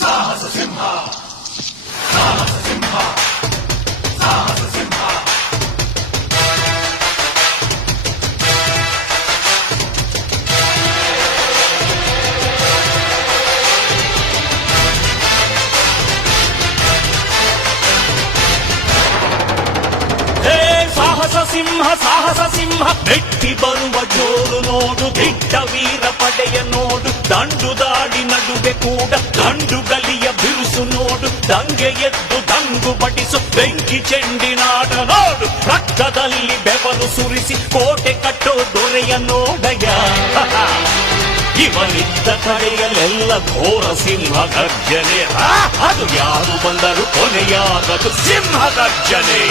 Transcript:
ಸಾಹಸ ಸಿಂಹ ಸಾಹಸ ಸಿಂಹ ಸಾಹಸ ಸಿಂಹ ಸಾಹಸ ಸಿಂಹ ಬೆಟ್ಟಿ ಬರುವ ಜೋರು ನೋಡು, ದಿಟ್ಟ ವೀರ ಪಡೆಯ ನೋಡು, ದಂಡು ದಾಡಿ ನಡುವೆ ಕೂಡ ದಂಡುಗಲಿಯ ಬಿರುಸು ನೋಡು, ದಂಗೆ ಎದ್ದು ದಂಗು ಬಡಿಸು ಬೆಂಕಿ ಚೆಂಡಿನಾಡ ನೋಡು, ರಕ್ತದಲ್ಲಿ ಬೆವರು ಸುರಿಸಿ ಕೋಟೆ ಕಟ್ಟೋ ದೊರೆಯ ನೋಡಯ. ಇವನಿದ್ದ ಕಡೆಯಲ್ಲೆಲ್ಲ ಘೋರ ಸಿಂಹ ಗರ್ಜನೆ, ಅದು ಯಾರು ಬಂದರು ಕೊನೆಯಾಗದು ಸಿಂಹ ಗರ್ಜನೆ.